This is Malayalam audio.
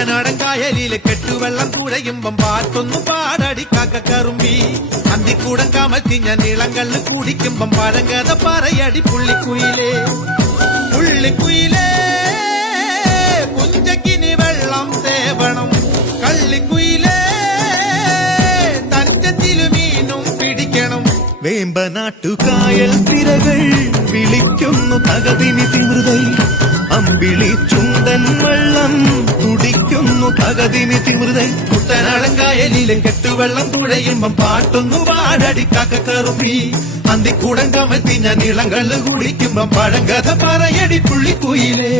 കുട്ടനാടൻ കായലിലെ കെട്ടുവെള്ളം കുഴയുമ്പം പാട്ടൊന്നു പാടടി കാക്കക്കറുമ്പി അന്തിക്കൂടം കമത്തി ഞാൻ ഇളങ്കള്ള് കുടിക്കുമ്പം പഴങ്കഥ പറയടി പുള്ളിക്കുയിലേ പുള്ളിക്കുയിലേ പുഞ്ചക്കിനി വെള്ളം തേവണം കള്ളിക്കുയിലേ തഞ്ചത്തില് മീനും പിടിക്കണം വേമ്പനാട്ടുകായൽ തിരകൾ വിളിക്കുന്നു തകതിനി തിമൃതൈ അമ്പിളി ചുണ്ടൻ വെള്ളം തുടിക്കുന്നു തകതിനി തിമൃതൈ കുട്ടനാടൻ കായലിലെ കെട്ടുവെള്ളം തുഴയുമ്പം പാട്ടൊന്നു പാടടി കാക്കക്കറുമ്പി അന്തിക്കൂടം കമത്തി ഞാൻ ഇളങ്കള്ള് കുടിക്കുമ്പം പഴങ്കഥ പറയടി പുള്ളിക്കുയിലേ